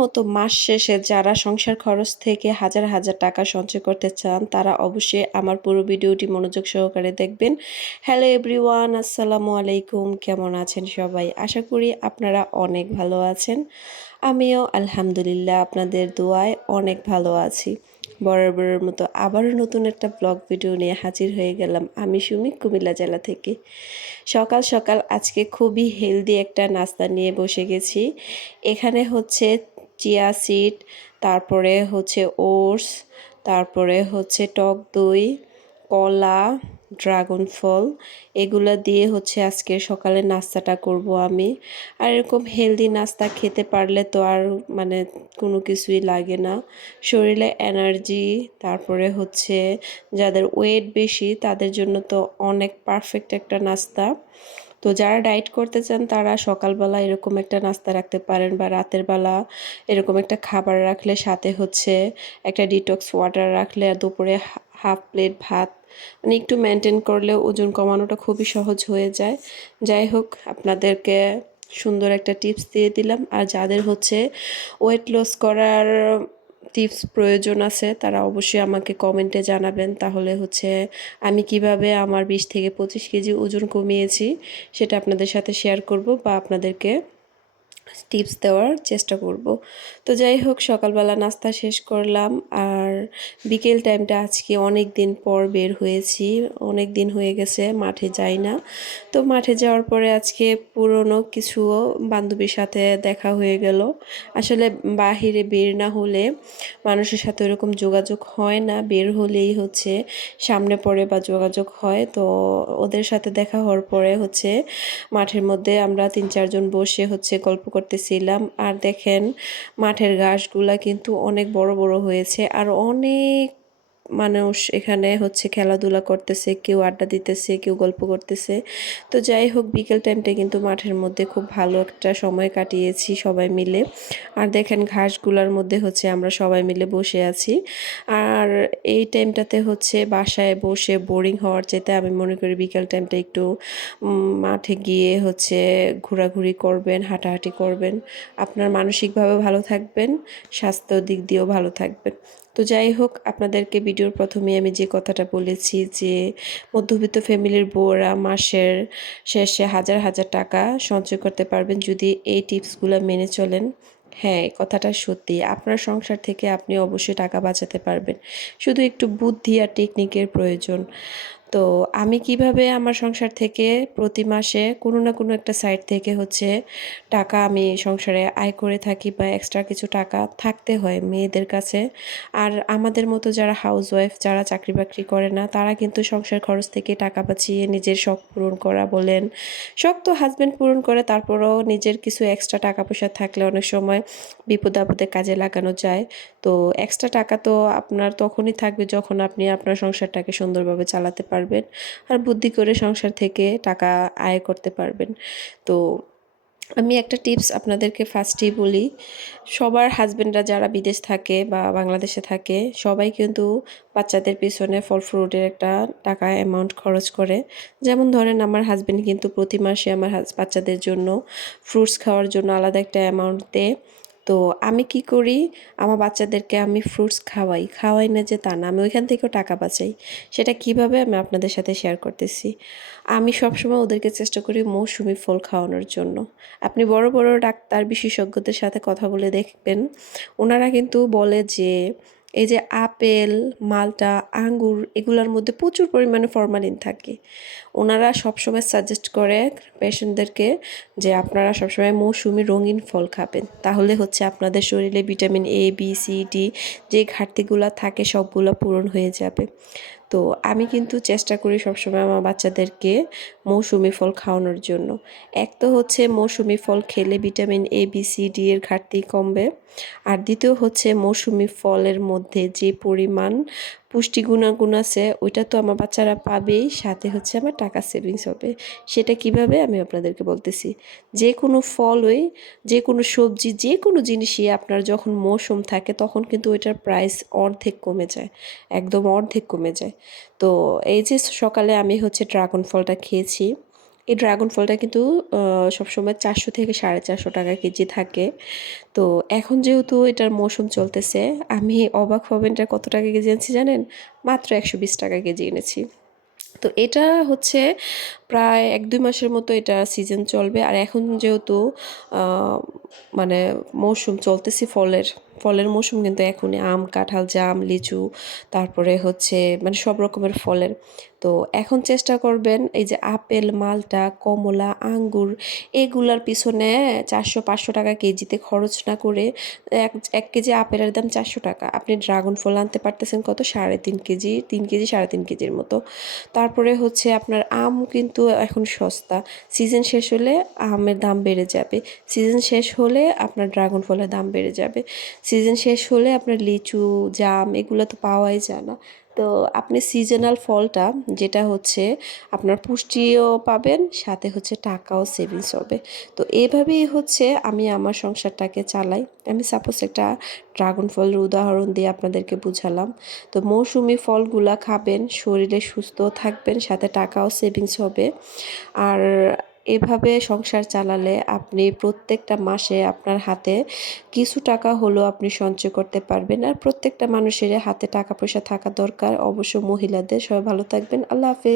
মতো মাস শেষে যারা সংসার খরচ থেকে হাজার হাজার টাকা সঞ্চয় করতে চান তারা অবশ্যই আমার পুরো ভিডিওটি মনোযোগ সহকারে দেখবেন। হ্যালো এভরিওয়ান, আসসালামু আলাইকুম। কেমন আছেন সবাই? আশা করি আপনারা অনেক ভালো আছেন। আমিও আলহামদুলিল্লাহ আপনাদের দোয়ায় অনেক ভালো আছি। বরাবরের মতো আবারও নতুন একটা ব্লগ ভিডিও নিয়ে হাজির হয়ে গেলাম আমি সুমি, কুমিল্লা জেলা থেকে। সকাল সকাল আজকে খুবই হেলদি একটা নাস্তা নিয়ে বসে গেছি। এখানে হচ্ছে চিয়া সিড, তারপরে হচ্ছে ওটস, তারপরে হচ্ছে টক দই, কলা, ড্রাগন ফল, এগুলা দিয়ে হচ্ছে আজকে সকালে নাস্তাটা করব আমি। আর এরকম হেলদি নাস্তা খেতে পারলে তো আর মানে কোনো কিছুই লাগে না, শরীরে এনার্জি। তারপরে হচ্ছে যাদের ওয়েট বেশি তাদের জন্য তো অনেক পারফেক্ট একটা নাস্তা। তো যারা ডায়েট করতে চান তারা সকালবেলা এরকম একটা নাস্তা রাখতে পারেন, বা রাতের বেলা এরকম একটা খাবার রাখলে, সাথে হচ্ছে একটা ডিটক্স ওয়াটার রাখলে, আর দুপুরে হাফ প্লেট ভাত, মানে একটু মেনটেন করলে ওজন কমানোটা খুবই সহজ হয়ে যায়। যাই হোক, আপনাদেরকে সুন্দর একটা টিপস দিয়ে দিলাম। আর যাদের হচ্ছে ওয়েট লস করার টিপস প্রয়োজন আছে তারা অবশ্যই আমাকে কমেন্টে জানাবেন, তাহলে হচ্ছে আমি কিভাবে আমার 20 থেকে 25 কেজি ওজন কমিয়েছি সেটা আপনাদের সাথে শেয়ার করব, বা আপনাদেরকে টিপস দেওয়ার চেষ্টা করব। তো যাই হোক, সকালবেলা নাস্তা শেষ করলাম। আর বিকেল টাইমটা আজকে অনেক দিন পর বের হয়েছি, অনেক দিন হয়ে গেছে মাঠে যাই না। তো মাঠে যাওয়ার পরে আজকে পুরনো কিছু বান্ধবীর সাথে দেখা হয়ে গেল। আসলে বাহিরে বের না হলে মানুষের সাথে ওরকম যোগাযোগ হয় না, বের হলেই হচ্ছে সামনে পড়ে বা যোগাযোগ হয়। তো ওদের সাথে দেখা হওয়ার পরে হচ্ছে মাঠের মধ্যে আমরা 3-4 জন বসে হচ্ছে গল্প করতেছিলাম। আর দেখেন মাঠের ঘাসগুলা কিন্তু অনেক বড় বড় হয়েছে, আর অনেক মানুষ এখানে হচ্ছে খেলাধুলা করতেছে, কেউ আড্ডা দিতেছে, কেউ গল্প করতেছে। তো যাই হোক, বিকেল টাইমটা কিন্তু মাঠের মধ্যে খুব ভালো একটা সময় কাটিয়েছি সবাই মিলে। আর দেখেন ঘাসগুলার মধ্যে হচ্ছে আমরা সবাই মিলে বসে আছি। আর এই টাইমটাতে হচ্ছে বাসায় বসে বোরিং হওয়ার চাইতে আমি মনে করি বিকেল টাইমটা একটু মাঠে গিয়ে হচ্ছে ঘোরাঘুরি করবেন, হাঁটাহাঁটি করবেন, আপনার মানসিকভাবে ভালো থাকবেন, স্বাস্থ্য দিক দিয়েও ভালো থাকবেন। তো যাই হোক, আপনাদেরকে ভিডিওর প্রথমে আমি যে কথাটা বলেছি যে মধ্যবিত্ত ফ্যামিলির বউরা মাসের শেষে হাজার হাজার টাকা সঞ্চয় করতে পারবেন যদি এই টিপসগুলো মেনে চলেন। হ্যাঁ, কথাটা সত্যি, আপনার সংসার থেকে আপনি অবশ্যই টাকা বাঁচাতে পারবেন, শুধু একটু বুদ্ধি আর টেকনিকের প্রয়োজন। তো আমি কিভাবে আমার সংসার থেকে প্রতি মাসে কোনো না কোনো একটা সাইড থেকে হচ্ছে টাকা আমি সংসারে আয় করে থাকি, বা এক্সট্রা কিছু টাকা থাকতে হয় মেয়েদের কাছে। আর আমাদের মতো যারা হাউসওয়াইফ, যারা চাকরি বাকরি করে না, তারা কিন্তু সংসার খরচ থেকে টাকা বাঁচিয়ে নিজের শখ পূরণ করা বলেন, শখ তো হাজব্যান্ড পূরণ করে, তারপরেও নিজের কিছু এক্সট্রা টাকা পয়সা থাকলে অনেক সময় বিপদে আপদে কাজে লাগানো যায়। তো এক্সট্রা টাকা তো আপনার তখনই থাকবে যখন আপনি আপনার সংসারটাকে সুন্দরভাবে চালাতে পারবেন, আর বুদ্ধি করে সংসার থেকে টাকা আয় করতে পারবেন। তো আমি একটা টিপস আপনাদেরকে ফার্স্টেই বলি, সবার হাজবেন্ডরা যারা বিদেশ থাকে বা বাংলাদেশে থাকে সবাই কিন্তু বাচ্চাদের পিছনে ফল ফ্রুটের একটা টাকা অ্যামাউন্ট খরচ করে। যেমন ধরেন, আমার হাজবেন্ড কিন্তু প্রতি মাসে আমার বাচ্চাদের জন্য ফ্রুটস খাওয়ার জন্য আলাদা একটা অ্যামাউন্ট দেয়। তো আমি কি করি, আমার বাচ্চাদেরকে আমি ফ্রুটস খাওয়াই, খাওয়াই না যে তা না, আমি ওইখান থেকেও টাকা বাঁচাই। সেটা কিভাবে আমি আপনাদের সাথে শেয়ার করতেছি। আমি সবসময় ওদেরকে চেষ্টা করি মৌসুমি ফল খাওয়ানোর জন্য। আপনি বড় বড় ডাক্তার বিশেষজ্ঞদের সাথে কথা বলে দেখবেন, ওনারা কিন্তু বলে যে এই যে আপেল, মালটা, আঙ্গুর, এগুলোর মধ্যে প্রচুর পরিমাণে ফরমালিন থাকে। ওনারা সবসময় সাজেস্ট করে পেশেন্টদেরকে যে আপনারা সবসময় মৌসুমি রঙিন ফল খাবেন, তাহলে হচ্ছে আপনাদের শরীরে vitamin A, B, C, D যে ঘাটতিগুলো থাকে সবগুলো পূরণ হয়ে যাবে। তো আমি কিন্তু চেষ্টা করি সবসময় আমার বাচ্চাদেরকে মৌসুমি ফল খাওয়ানোর জন্য। এক তো হচ্ছে মৌসুমি ফল খেলে vitamin A, B, C, D এর ঘাটতি কমবে। আর দ্বিতীয় হচ্ছে মৌসুমি ফলের মধ্যে যে পরিমাণ পুষ্টি গুণাগুণ আছে ওইটা তো আমার বাচ্চারা পাবেই, সাথে হচ্ছে আমার টাকা সেভিংস হবে। সেটা কিভাবে আমি আপনাদেরকে বলতেছি। যে কোনো ফলই, যে কোনো সবজি, যে কোনো জিনিসই আপনার যখন মৌসুম থাকে তখন কিন্তু ওইটার প্রাইস অর্ধেক কমে যায়, একদম অর্ধেক কমে যায়। তো এই যে সকালে আমি হচ্ছে ড্রাগন ফলটা খেয়েছি, এই ড্রাগন ফলটা কিন্তু সবসময় 400 থেকে 450 টাকা কেজি থাকে। তো এখন যেহেতু এটার মৌসুম চলতেছে, আমি অবাক হবেন এটা কত টাকা কেজি এনেছি জানেন? মাত্র 120 টাকা কেজি এনেছি। তো এটা হচ্ছে প্রায় ১-২ মাসের মতো এটা সিজন চলবে। আর এখন যেহেতু আ মানে মৌসুম চলতেছে ফলের মৌসুম কিন্তু এখনই আম, কাঁঠাল, জাম, লিচু তারপরে হচ্ছে মানে সব রকমের ফলের। তো এখন চেষ্টা করবেন এই যে আপেল, মাল্টা, কমলা, আঙ্গুর এগুলার পিছনে ৪০০-৫০০ টাকা কেজিতে খরচ না করে ১ কেজি আপেলের দাম ৪০০ টাকা। আপনি ড্রাগন ফল আনতে পারতেছেন কত? ৩.৫ কেজি, ৩ কেজি, ৩.৫ কেজির মতো। তারপরে হচ্ছে আপনার আম কিন্তু এখন সস্তা। সিজন শেষ হলে আমের দাম বেড়ে যাবে। সিজন শেষ হলে আপনার ড্রাগন ফলের দাম বেড়ে যাবে। সিজন শেষ হলে আপনার লিচু, জাম এগুলো তো পাওয়াই যায় না। তো আপনি সিজনাল ফলটা যেটা হচ্ছে আপনার পুষ্টিও পাবেন, সাথে হচ্ছে টাকাও সেভিংস হবে। তো এভাবেই হচ্ছে আমি আমার সংসারটাকে চালাই। আমি সাপোজ একটা ড্রাগন ফলের উদাহরণ দিয়ে আপনাদেরকে বুঝালাম। তো মৌসুমি ফলগুলা খাবেন, শরীরে সুস্থ থাকবেন, সাথে টাকাও সেভিংস হবে। আর এভাবে সংসার চালালে আপনি প্রত্যেকটা মাসে আপনার হাতে কিছু টাকা হলেও আপনি সঞ্চয় করতে পারবেন। আর প্রত্যেকটা মানুষের হাতে টাকা পয়সা থাকা দরকার, অবশ্য মহিলাদের। সবাই ভালো থাকবেন। আল্লাহ হাফেজ।